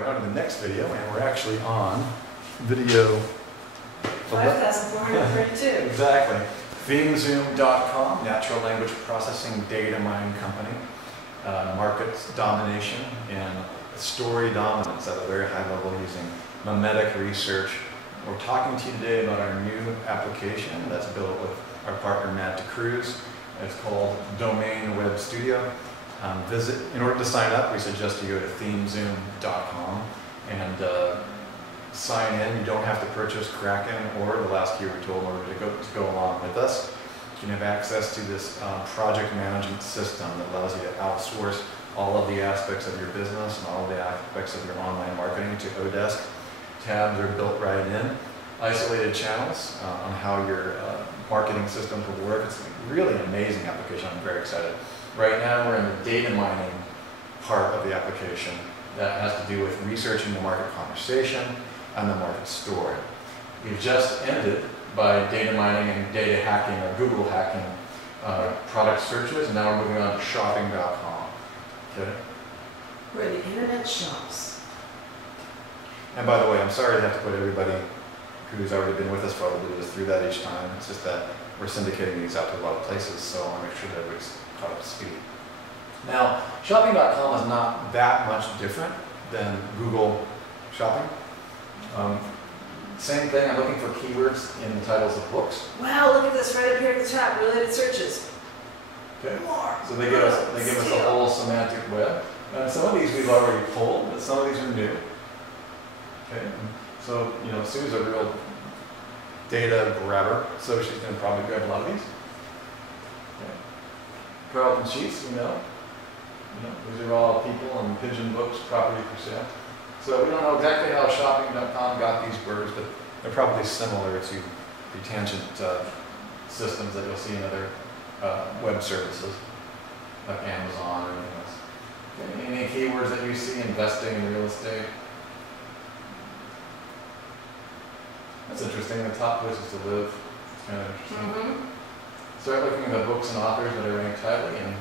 we're on to the next video, and we're actually on video 5,432. Exactly. ThemeZoom.com, natural language processing data mining company, markets domination and story dominance at a very high level using mimetic research. We're talking to you today about our new application that's built with our partner Matt DeCruz. It's called Domain Web Studio. In order to sign up, we suggest you go to themezoom.com and sign in. You don't have to purchase Kraken or the last keyword tool in order to go along with us. You can have access to this project management system that allows you to outsource all of the aspects of your business and all of the aspects of your online marketing to Odesk. Tabs are built right in. Isolated channels on how your marketing systems will work. It's a really amazing application. I'm very excited. Right now we're in the data mining part of the application that has to do with researching the market conversation and the market story. We've just ended by data mining and data hacking or Google hacking product searches, and now we're moving on to shopping.com. Okay? Where the internet shops. And by the way, I'm sorry to have to put everybody who's already been with us for all the videos through that each time. It's just that we're syndicating these out to a lot of places, so I want to make sure that everybody's caught up to speed. Now, shopping.com is not that much different than Google Shopping. Same thing, I'm looking for keywords in the titles of books. Wow, look at this right up here at the top, related searches. Okay. More. So they give us a whole semantic web. And some of these we've already pulled, but some of these are new. Okay. So, you know, Sue's a real data grabber, so she's going to probably grab a lot of these. Okay. Carlton Sheets, these are all people and pigeon books, property for sale. So we don't know exactly how shopping.com got these words, but they're probably similar to the tangent systems that you'll see in other web services, like Amazon or anything else. Okay. Any keywords that you see, investing in real estate? That's interesting. The top places to live. It's kind of interesting. Mm-hmm. Start looking at the books and authors that are ranked highly, and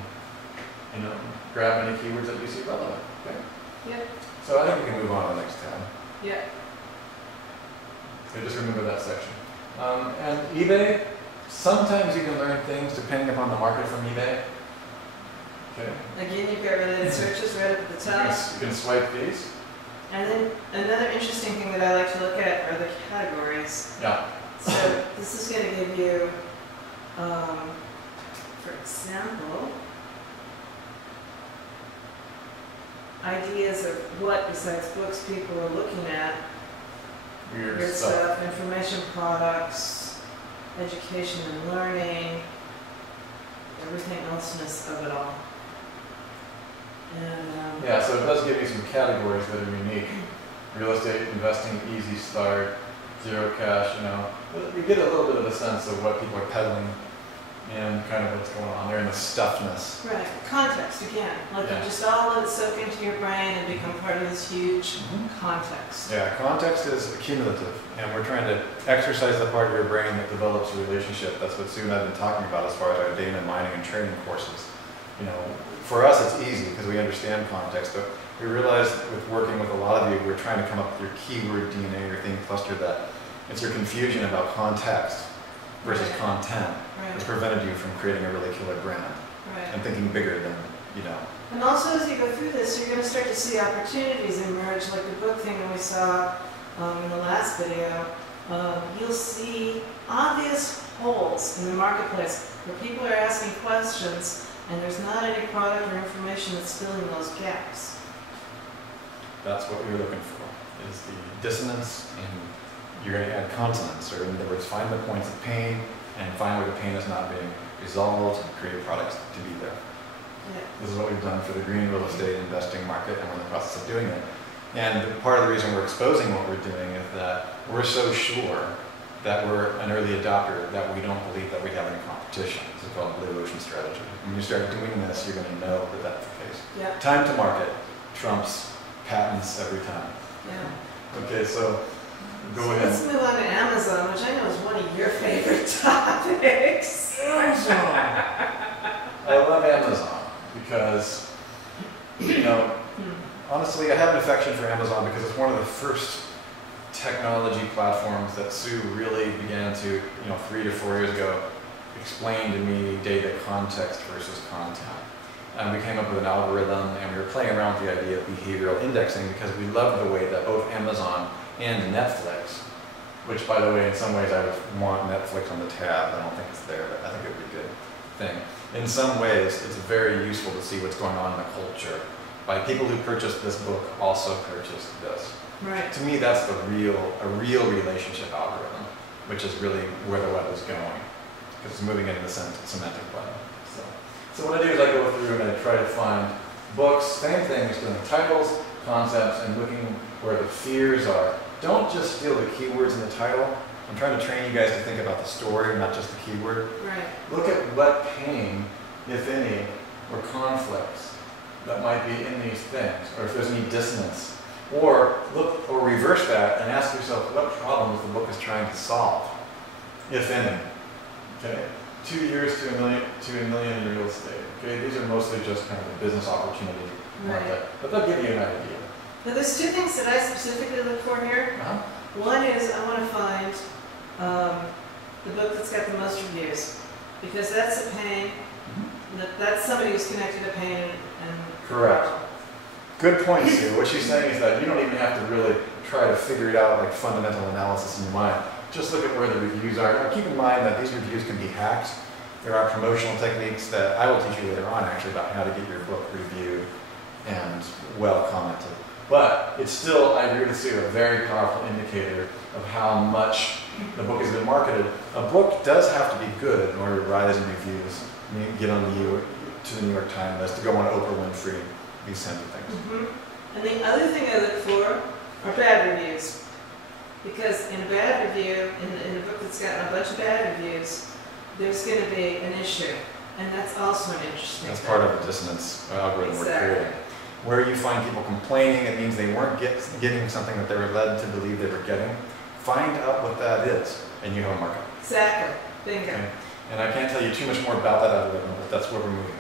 grab any keywords that you see relevant. Okay. Yep. So I think we can move on to the next tab. Yeah. So just remember that section. And eBay. Sometimes you can learn things depending upon the market from eBay. Okay. Again, you've got related searches right up at the top. You can swipe these. And then another interesting thing that I like to look at are the categories. Yeah. So this is going to give you, for example, ideas of what besides books people are looking at. Weird stuff. Information products, education and learning, everything elseness of it all. And, yeah, so it does give you some categories that are unique. Real estate, investing, easy start, zero cash, You get a little bit of a sense of what people are peddling and kind of what's going on there and the stuffness. right, context again. Like Yeah. you just all let it soak into your brain and become part of this huge context. Yeah, context is cumulative, and we're trying to exercise the part of your brain that develops a relationship. That's what Sue and I have been talking about as far as our data mining and training courses. For us it's easy because we understand context, but we realize with working with a lot of you, we're trying to come up with your keyword DNA, your theme cluster, that it's your confusion about context versus content that's prevented you from creating a really killer brand and thinking bigger than, And also as you go through this, you're going to start to see opportunities emerge, like the book thing that we saw in the last video. You'll see obvious holes in the marketplace where people are asking questions and there's not any product or information that's filling those gaps. That's what we were looking for, is the dissonance, and you're going to add consonants, or in other words, find the points of pain and find where the pain is not being resolved and create products to be there. Yeah. This is what we've done for the green real estate investing market, and we're in the process of doing it. And part of the reason we're exposing what we're doing is that we're so sure that we're an early adopter that we don't believe that we have any competition. This is called blue ocean strategy. When you start doing this, you're going to know that that's the case. Yeah. Time to market trumps patents every time. Yeah. Okay, so go ahead. Let's move on to Amazon, which I know is one of your favorite topics. Amazon. I love Amazon because, honestly, I have an affection for Amazon because it's one of the first technology platforms that Sue really began to, 3 to 4 years ago, explain to me data context versus content. And we came up with an algorithm, and we were playing around with the idea of behavioral indexing because we loved the way that both Amazon and Netflix, which, by the way, in some ways I would want Netflix on the tab. I don't think it's there, but I think it would be a good thing. In some ways, it's very useful to see what's going on in the culture. By people who purchased this book also purchased this. Right. To me, that's a real relationship algorithm, which is really where the web is going, because it's moving into the semantic web. So what I do is I go through and I try to find books, same thing, just doing titles, concepts, and looking where the fears are. Don't just steal the keywords in the title. I'm trying to train you guys to think about the story, not just the keyword. Right. Look at what pain, if any, or conflicts that might be in these things, or if there's any dissonance. Or look, or reverse that and ask yourself what problems the book is trying to solve, if any. Okay? 2 years to a million in real estate. Okay, these are mostly just kind of a business opportunity market, Right. but they'll give you an idea. Now there's two things that I specifically look for here. One is I want to find the book that's got the most reviews, because that's a pain. That's somebody who's connected to pain and Correct. Good point, Sue. What she's saying is that you don't even have to really try to figure it out like fundamental analysis in your mind. Just look at where the reviews are. Now keep in mind that these reviews can be hacked. There are promotional techniques that I will teach you later on actually about how to get your book reviewed and well commented. But it's still, I agree with Sue, a very powerful indicator of how much the book has been marketed. A book does have to be good in order to rise in reviews, get on the New York Times list, to go on Oprah Winfrey, these kinds of things. And the other thing I look for are bad reviews. Because in a bad review, in a book that's got a bunch of bad reviews, there's going to be an issue. And that's also an interesting That's thing. part of the dissonance algorithm we're creating. Where you find people complaining, it means they weren't getting something that they were led to believe they were getting. Find out what that is, and you have a market. Exactly. Bingo. Okay? And I can't tell you too much more about that algorithm, but that's where we're moving.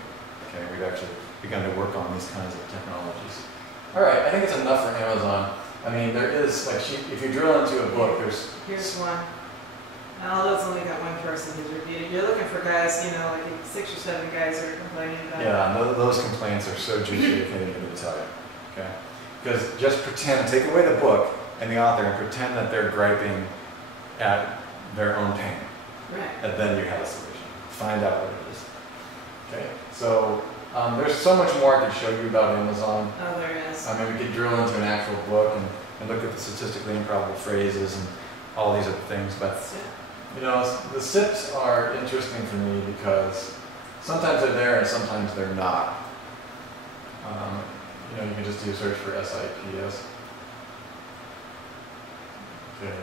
Okay, we've actually begun to work on these kinds of technologies. All right, I think it's enough for Amazon. I mean, there is, like, if you drill into a book, Here's one. Although it's only got one person who's reviewed it. You're looking for guys, like 6 or 7 guys are complaining about it. Yeah, those complaints are so juicy, I can't even begin to tell you. Okay? Because just take away the book and the author and pretend that they're griping at their own pain. Right. And then you have a solution. Find out what it is. Okay? So, there's so much more I could show you about Amazon. Oh, there is. I mean, we could drill into an actual book and look at the statistically improbable phrases and all these other things, but the SIPs are interesting for me because sometimes they're there and sometimes they're not. You can just do a search for SIPS. Okay,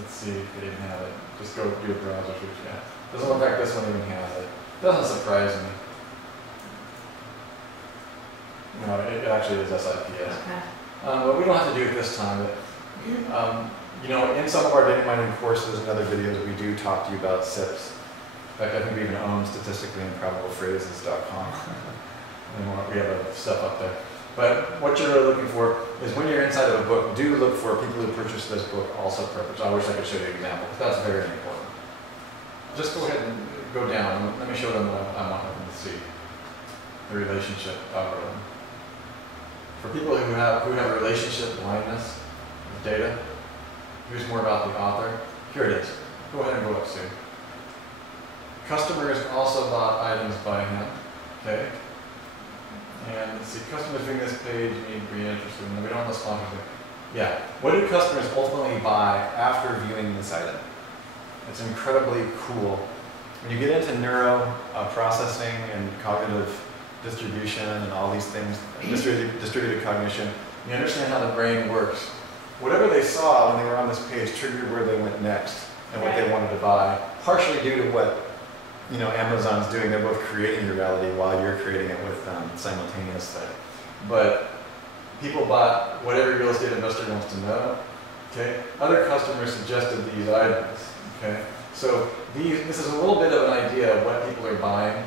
let's see if they even have it. Just go do a browser search. Yeah, doesn't look like this one even has it. Doesn't surprise me. No, it actually is SIPS. Okay. But we don't have to do it this time. In some of our data mining courses and other videos, we do talk to you about SIPs. In fact, I think we even own statistically improbable phrases.com. and we have stuff up there. But what you're really looking for is when you're inside of a book, do look for people who purchased this book also purchased. I wish I could show you an example, but that's very important. Just go ahead and go down. Let me show them what I want them to see. The relationship algorithm. For people who have relationship blindness with data, here's more about the author. Here it is. Go ahead and go up soon. Customers also bought items by him. Okay. And let's see, customers viewing this page need to be interested in. We don't have the sponsors. Yeah. What do customers ultimately buy after viewing this item? It's incredibly cool. When you get into neuro processing and cognitive distribution and all these things, distributed cognition, you understand how the brain works. Whatever they saw when they were on this page triggered where they went next and what they wanted to buy, partially due to what Amazon's doing. They're both creating your reality while you're creating it with them simultaneously. But people bought what every real estate investor wants to know. Okay. Other customers suggested these items. Okay. So this is a little bit of an idea of what people are buying.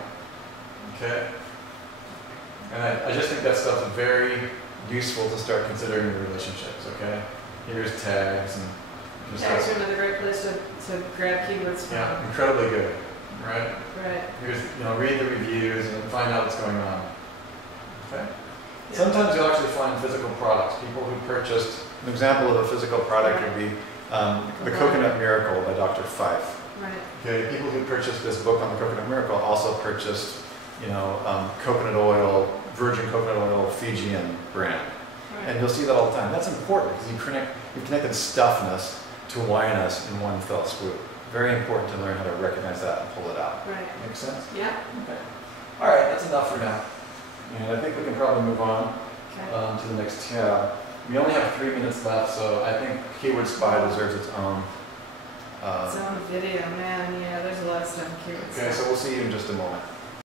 Okay. And I just think that stuff's very useful to start considering the relationships, okay? Here's tags and just Tags are another great place to grab keywords from. yeah, incredibly good, right? Right. Here's, read the reviews and find out what's going on. Okay? Yeah. Sometimes you'll actually find physical products. People who purchased, an example of a physical product would be The Coconut Miracle by Dr. Fife. Right. Okay, people who purchased this book on the Coconut Miracle also purchased, coconut oil, virgin coconut oil, Fijian brand. Right. And you'll see that all the time. That's important because you've connected stuffness to winess in one fell swoop. Very important to learn how to recognize that and pull it out. Right. Make sense? Yeah. Okay. All right, that's enough for now. And I think we can probably move on Okay. to the next tab. We only have 3 minutes left, so I think Keyword Spy deserves its own. Its own video, man. Yeah, there's a lot of stuff in keywords. Okay, so we'll see you in just a moment.